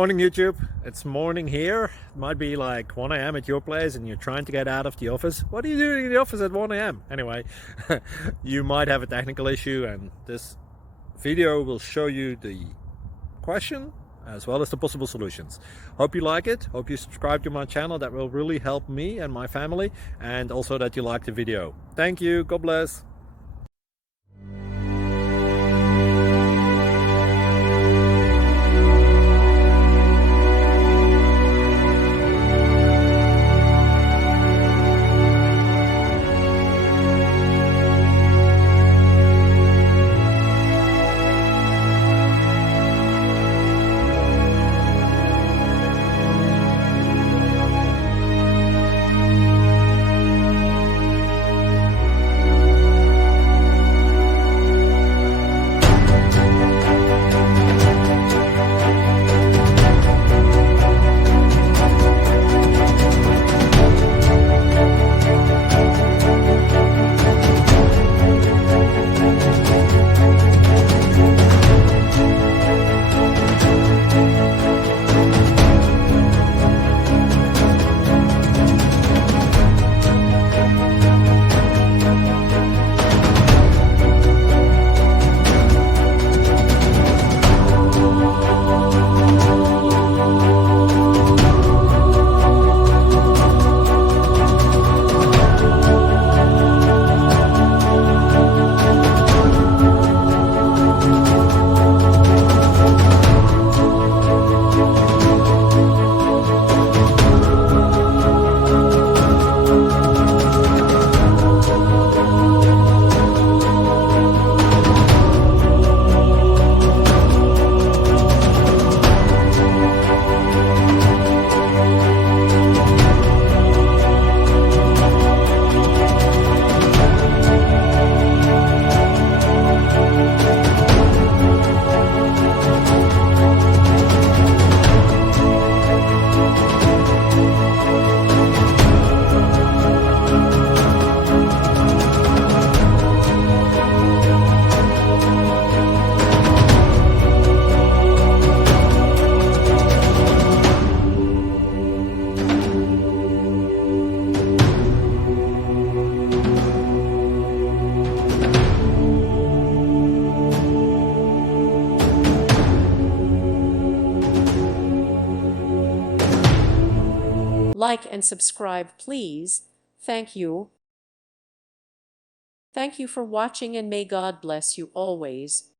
Morning YouTube, it's morning here. It might be like 1 a.m. at your place and you're trying to get out of the office. What are you doing in the office at 1 a.m.? Anyway, you might have a technical issue and this video will show you the question as well as the possible solutions. Hope you like it, hope you subscribe to my channel. That will really help me and my family, and also that you like the video. Thank you, God bless. Like and subscribe, please. Thank you. Thank you for watching, and may God bless you always.